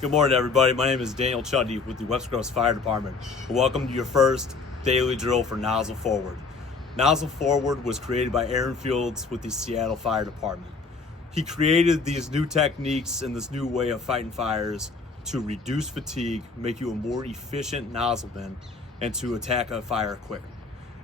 Good morning, everybody. My name is Daniel Chuddy with the West Coast Fire Department. Welcome to your first daily drill for Nozzle Forward. Nozzle Forward was created by Aaron Fields with the Seattle Fire Department. He created these new techniques and this new way of fighting fires to reduce fatigue, make you a more efficient nozzleman, and to attack a fire quicker.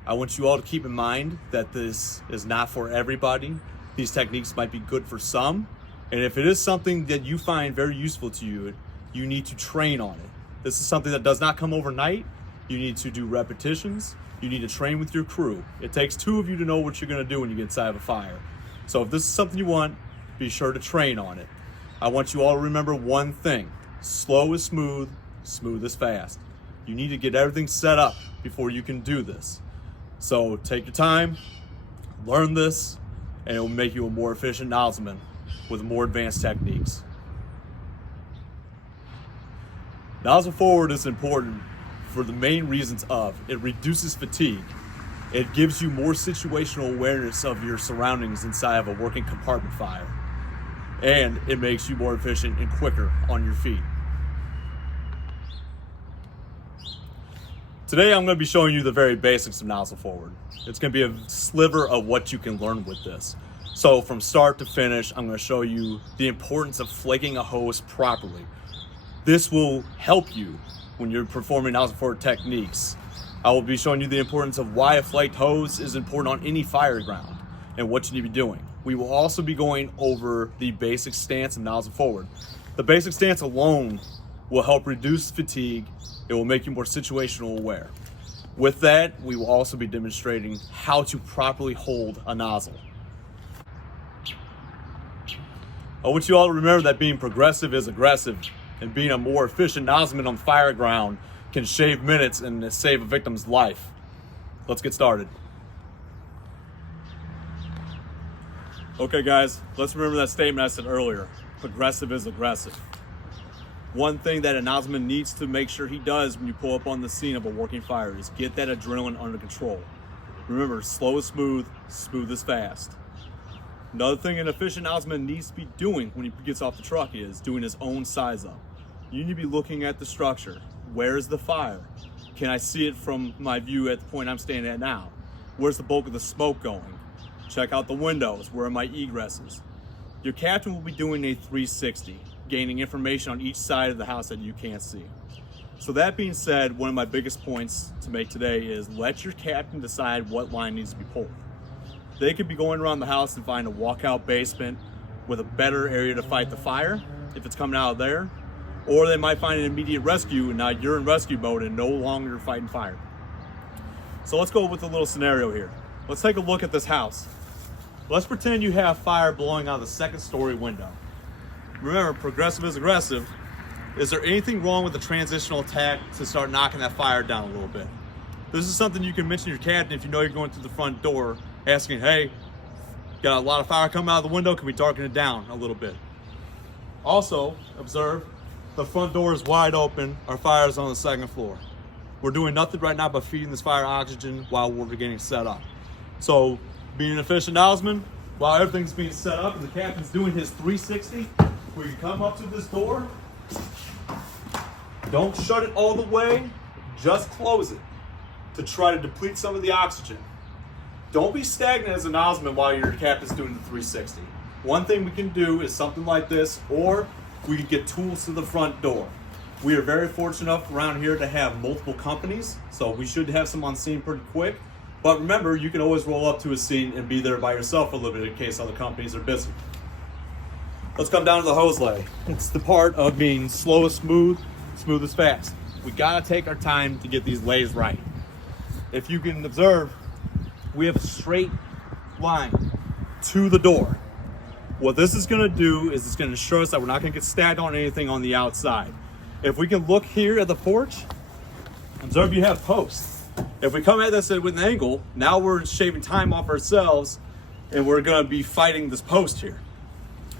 I want you all to keep in mind that this is not for everybody. These techniques might be good for some, and if it is something that you find very useful to you, you need to train on it. This is something that does not come overnight. You need to do repetitions. You need to train with your crew. It takes two of you to know what you're going to do when you get inside of a fire. So if this is something you want, be sure to train on it. I want you all to remember one thing. Slow is smooth, smooth is fast. You need to get everything set up before you can do this. So take your time, learn this, and it will make you a more efficient nozzleman with more advanced techniques. Nozzle Forward is important for the main reasons of it reduces fatigue, it gives you more situational awareness of your surroundings inside of a working compartment fire, and it makes you more efficient and quicker on your feet. Today I'm going to be showing you the very basics of Nozzle Forward. It's going to be a sliver of what you can learn with this. So from start to finish, I'm going to show you the importance of flaking a hose properly. This will help you when you're performing Nozzle Forward techniques. I will be showing you the importance of why a flaked hose is important on any fire ground and what you need to be doing. We will also be going over the basic stance of Nozzle Forward. The basic stance alone will help reduce fatigue. It will make you more situational aware. With that, we will also be demonstrating how to properly hold a nozzle. I want you all to remember that being progressive is aggressive, and being a more efficient nozzleman on the fire ground can shave minutes and save a victim's life. Let's get started. Okay guys, let's remember that statement I said earlier. Progressive is aggressive. One thing that a nozzleman needs to make sure he does when you pull up on the scene of a working fire is get that adrenaline under control. Remember, slow is smooth, smooth is fast. Another thing an efficient nozzleman needs to be doing when he gets off the truck is doing his own size up. You need to be looking at the structure. Where is the fire? Can I see it from my view at the point I'm standing at now? Where's the bulk of the smoke going? Check out the windows. Where are my egresses? Your captain will be doing a 360, gaining information on each side of the house that you can't see. So that being said, one of my biggest points to make today is let your captain decide what line needs to be pulled. They could be going around the house and find a walkout basement with a better area to fight the fire if it's coming out of there, or they might find an immediate rescue and now you're in rescue mode and no longer fighting fire. So let's go with a little scenario here. Let's take a look at this house. Let's pretend you have fire blowing out of the second story window. Remember, progressive is aggressive. Is there anything wrong with the transitional attack to start knocking that fire down a little bit? This is something you can mention to your captain if you know you're going through the front door, asking, hey, got a lot of fire coming out of the window, can we darken it down a little bit? Also, observe, the front door is wide open, our fire is on the second floor. We're doing nothing right now but feeding this fire oxygen while we're getting set up. So, being an efficient nozzleman, while everything's being set up and the captain's doing his 360, we can come up to this door. Don't shut it all the way, just close it to try to deplete some of the oxygen. Don't be stagnant as a nozzleman while your captain's doing the 360. One thing we can do is something like this, or we can get tools to the front door. We are very fortunate enough around here to have multiple companies, so we should have some on scene pretty quick. But remember, you can always roll up to a scene and be there by yourself a little bit in case other companies are busy. Let's come down to the hose lay. It's the part of being slow is smooth, smooth is fast. We gotta take our time to get these lays right. If you can observe, we have a straight line to the door. What this is gonna do is it's gonna ensure us that we're not gonna get stacked on anything on the outside. If we can look here at the porch, observe you have posts. If we come at this with an angle, now we're shaving time off ourselves and we're gonna be fighting this post here.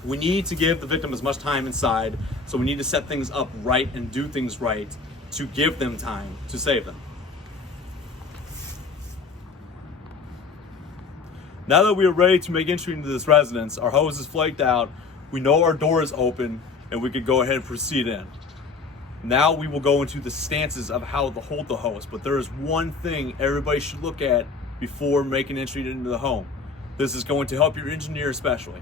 We need to give the victim as much time inside, so we need to set things up right and do things right to give them time to save them. Now that we are ready to make entry into this residence, our hose is flaked out, we know our door is open, and we can go ahead and proceed in. Now we will go into the stances of how to hold the hose, but there is one thing everybody should look at before making entry into the home. This is going to help your engineer especially.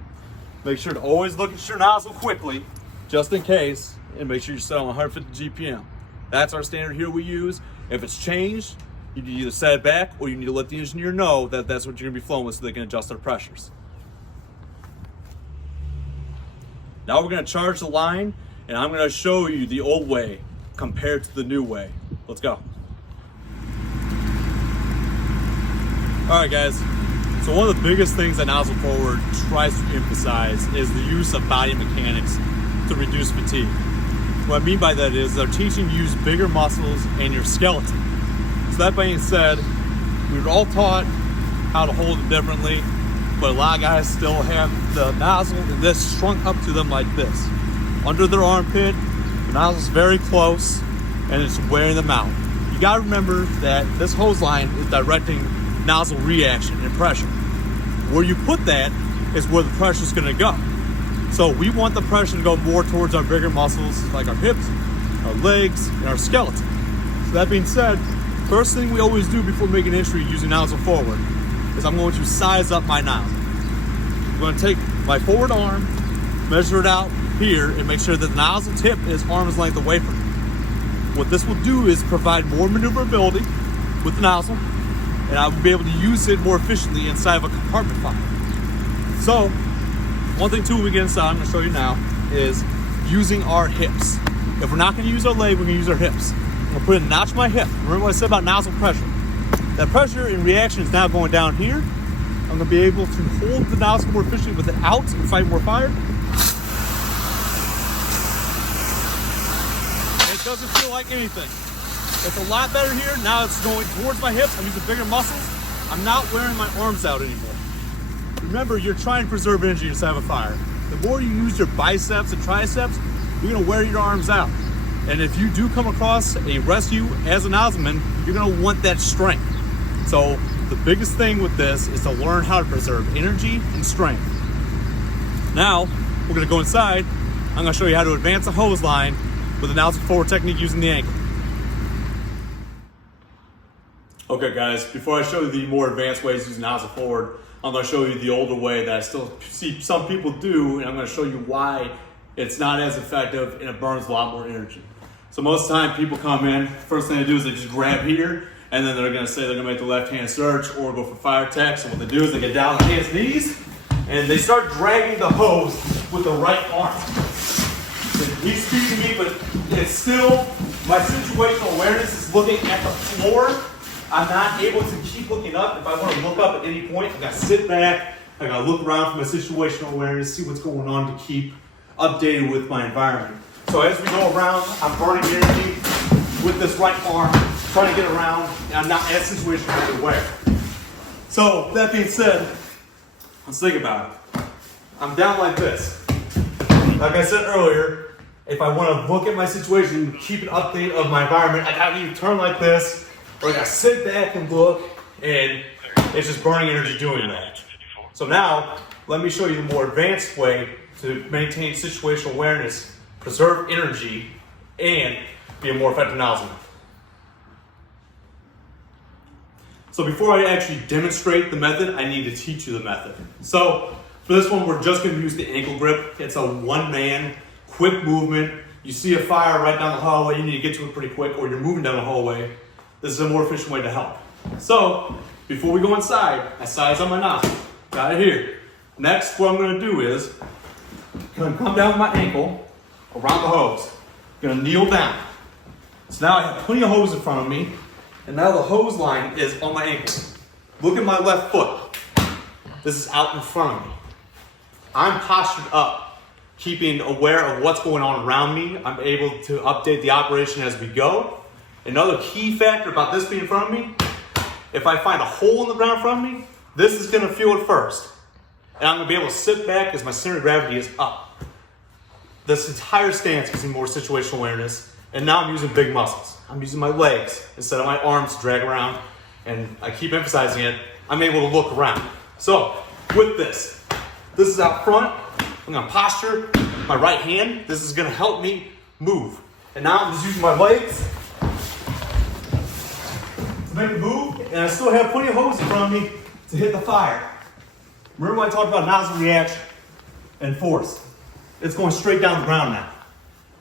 Make sure to always look at your nozzle quickly, just in case, and make sure you're set on 150 GPM. That's our standard here we use. If it's changed, you need to either set it back or you need to let the engineer know that that's what you're gonna be flowing with so they can adjust their pressures. Now we're gonna charge the line, and I'm gonna show you the old way compared to the new way. Let's go. All right, guys. So one of the biggest things that Nozzle Forward tries to emphasize is the use of body mechanics to reduce fatigue. What I mean by that is they're teaching you to use bigger muscles and your skeleton. So that being said, we were all taught how to hold it differently, but a lot of guys still have the nozzle and this shrunk up to them like this. Under their armpit, the nozzle's very close and it's wearing them out. You gotta remember that this hose line is directing nozzle reaction and pressure. Where you put that is where the pressure is gonna go. So we want the pressure to go more towards our bigger muscles like our hips, our legs, and our skeleton. So that being said, first thing we always do before making entry using Nozzle Forward is I'm going to size up my nozzle. I'm going to take my forward arm, measure it out here, and make sure that the nozzle tip is arm's length away from me. What this will do is provide more maneuverability with the nozzle, and I will be able to use it more efficiently inside of a compartment fire. So, one thing too when we get inside, I'm going to show you now, is using our hips. If we're not going to use our leg, we're going to use our hips. I'm going to put a notch in my hip. Remember what I said about nozzle pressure? That pressure in reaction is now going down here. I'm going to be able to hold the nozzle more efficiently with it out and fight more fire. It doesn't feel like anything. It's a lot better here. Now it's going towards my hips. I'm using bigger muscles. I'm not wearing my arms out anymore. Remember, you're trying to preserve energy inside of a fire. The more you use your biceps and triceps, you're gonna wear your arms out. And if you do come across a rescue as a nozzleman, you're gonna want that strength. So the biggest thing with this is to learn how to preserve energy and strength. Now, we're gonna go inside. I'm gonna show you how to advance a hose line with a Nozzle Forward technique using the ankle. Okay guys, before I show you the more advanced ways using Nozzle Forward, I'm going to show you the older way that I still see some people do, and I'm going to show you why it's not as effective and it burns a lot more energy. So most of the time people come in, first thing they do is they just grab here, and then they're going to say they're going to make the left-hand surge or go for fire tech. So what they do is they get down on hands and knees, and they start dragging the hose with the right arm. He's speaking to me, but it's still, my situational awareness is looking at the floor. I'm not able to keep looking up. If I want to look up at any point, I got to sit back. I got to look around for my situational awareness, see what's going on to keep updated with my environment. So as we go around, I'm burning energy with this right arm, trying to get around, and I'm not as situationally aware. So that being said, let's think about it. I'm down like this. Like I said earlier, if I want to look at my situation, keep an update of my environment, I got to either turn like this, or I gotta sit back and look, and it's just burning energy doing that. So now, let me show you the more advanced way to maintain situational awareness, preserve energy, and be a more effective nozzleman. So before I actually demonstrate the method, I need to teach you the method. So for this one, we're just gonna use the ankle grip. It's a one-man, quick movement. You see a fire right down the hallway, you need to get to it pretty quick, or you're moving down the hallway. This is a more efficient way to help. So, before we go inside, I size up my nozzle. Got it here. Next, what I'm gonna do is, I'm gonna come down with my ankle around the hose. I'm gonna kneel down. So now I have plenty of hose in front of me, and now the hose line is on my ankle. Look at my left foot. This is out in front of me. I'm postured up, keeping aware of what's going on around me. I'm able to update the operation as we go. Another key factor about this being in front of me, if I find a hole in the ground in front of me, this is gonna feel it first. And I'm gonna be able to sit back as my center of gravity is up. This entire stance gives me more situational awareness, and now I'm using big muscles. I'm using my legs instead of my arms to drag around, and I keep emphasizing it, I'm able to look around. So, with this is out front. I'm gonna posture my right hand. This is gonna help me move. And now I'm just using my legs to make the move, and I still have plenty of hose in front of me to hit the fire. Remember when I talked about nozzle reaction and force? It's going straight down the ground now.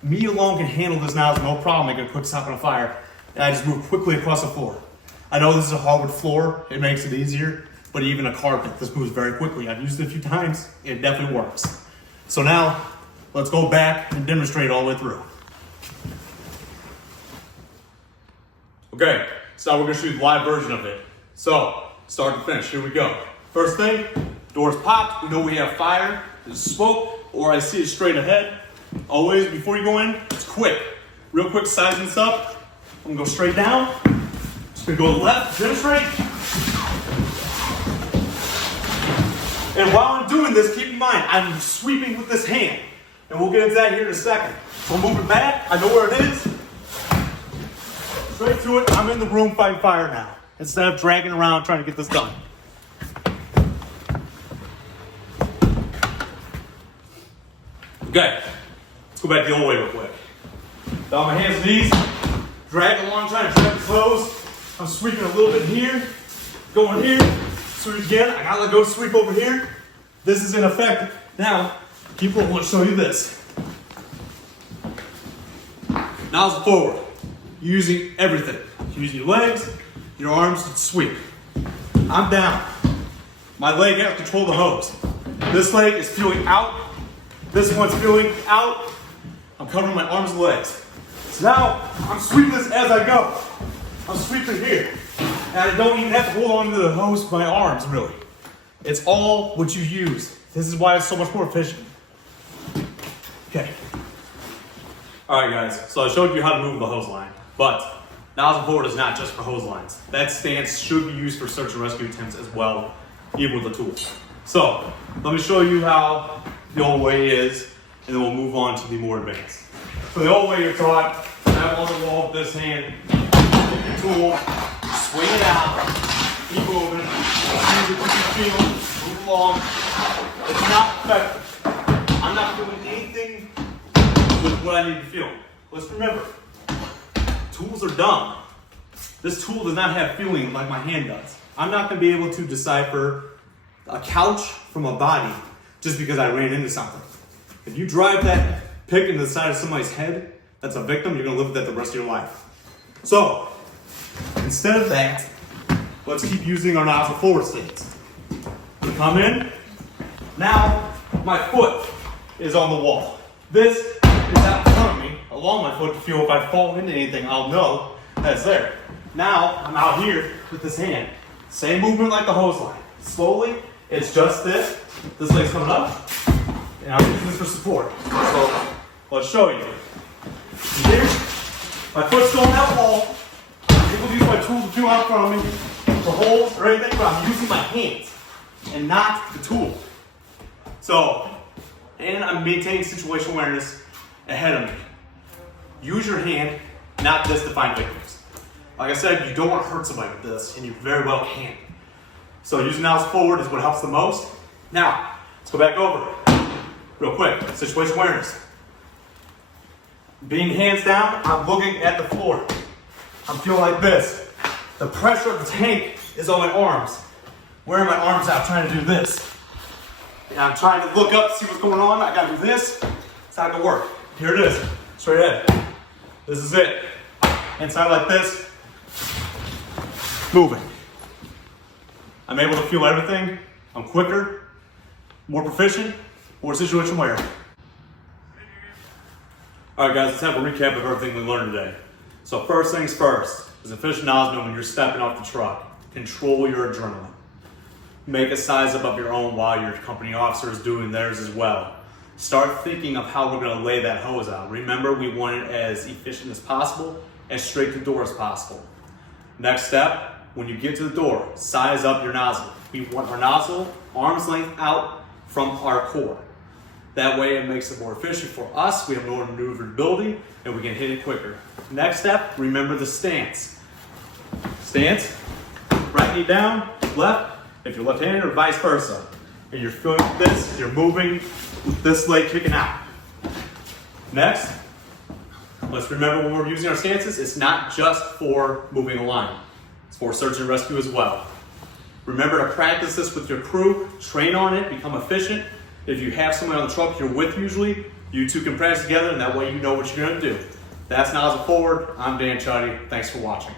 Me alone can handle this nozzle, no problem, making a quick stop on a fire, and I just move quickly across the floor. I know this is a hardwood floor, it makes it easier, but even a carpet, this moves very quickly. I've used it a few times, it definitely works. So now, let's go back and demonstrate all the way through. Okay, so now we're gonna shoot the live version of it. So, start to finish, here we go. First thing, doors popped, we know we have fire, there's smoke, or I see it straight ahead. Always, before you go in, it's quick. Real quick, sizing this up. I'm gonna go straight down. Just gonna go to the left, demonstrate. And while I'm doing this, keep in mind, I'm sweeping with this hand. And we'll get into that here in a second. So I'm moving back, I know where it is. Straight through it, I'm in the room fighting fire now. Instead of dragging around trying to get this done. Okay, let's go back the old way real quick. Down my hands and knees, drag along, trying to drag the clothes. I'm sweeping a little bit here, going here, sweep again. I gotta let go, sweep over here. This is ineffective. Now, people want to show you this. Nozzle forward. You're using everything. You're using your legs, your arms to sweep. I'm down. My leg has control of the hose. This leg is feeling out. This one's feeling out. I'm covering my arms and legs. So now, I'm sweeping this as I go. I'm sweeping here. And I don't even have to hold on to the hose with my arms, really. It's all what you use. This is why it's so much more efficient. Okay. All right, guys. So I showed you how to move the hose line. But nozzle forward is not just for hose lines. That stance should be used for search and rescue attempts as well, even with the tool. So, let me show you how the old way is, and then we'll move on to the more advanced. So the old way you're taught, have on the wall with this hand, take your tool, swing it out, keep moving, use it what you feel, move along. It's not effective. I'm not doing anything with what I need to feel. Let's remember, tools are dumb. This tool does not have feeling like my hand does. I'm not going to be able to decipher a couch from a body just because I ran into something. If you drive that pick into the side of somebody's head, that's a victim, you're going to live with that the rest of your life. So, instead of that, let's keep using our nozzle forward stance. Come in. Now, my foot is on the wall. This is out in front of me, along my foot to feel if I fall into anything, I'll know that's there. Now, I'm out here with this hand. Same movement like the hose line. Slowly, it's just this. This leg's coming up, and I'm using this for support. So, let's show you. Here, my foot's still on that wall. I'm able to use my tool to feel out in front of me for holes or anything, but I'm using my hands and not the tool. So, and I'm maintaining situational awareness ahead of me. Use your hand, not this to find victims. Like I said, you don't want to hurt somebody with this, and you very well can. So using nozzle forward is what helps the most. Now, let's go back over real quick. Situational awareness. Being hands down, I'm looking at the floor. I'm feeling like this. The pressure of the tank is on my arms. Wearing my arms out, trying to do this. And I'm trying to look up, see what's going on. I gotta do this. It's not gonna work. Here it is, straight ahead. This is it. Inside like this, moving. I'm able to feel everything. I'm quicker, more proficient, more situational aware. All right, guys, let's have a recap of everything we learned today. So first things first, as a efficient nozzleman, when you're stepping off the truck, control your adrenaline. Make a size up of your own while your company officer is doing theirs as well. Start thinking of how we're going to lay that hose out. Remember, we want it as efficient as possible, as straight to the door as possible. Next step, when you get to the door, size up your nozzle. We want our nozzle arm's length out from our core. That way it makes it more efficient for us, we have more maneuverability, and we can hit it quicker. Next step, remember the stance. Stance, right knee down, left, if you're left-handed, or vice versa. And you're feeling this, you're moving with this leg kicking out. Next, Let's remember when we're using our stances, it's not just for moving a line. It's for search and rescue as well. Remember to practice this with your crew, train on it, become efficient. If you have someone on the truck you're with usually, you two can practice together and that way you know what you're gonna do. That's Nozzle Forward. I'm Dan Chuddy. Thanks for watching.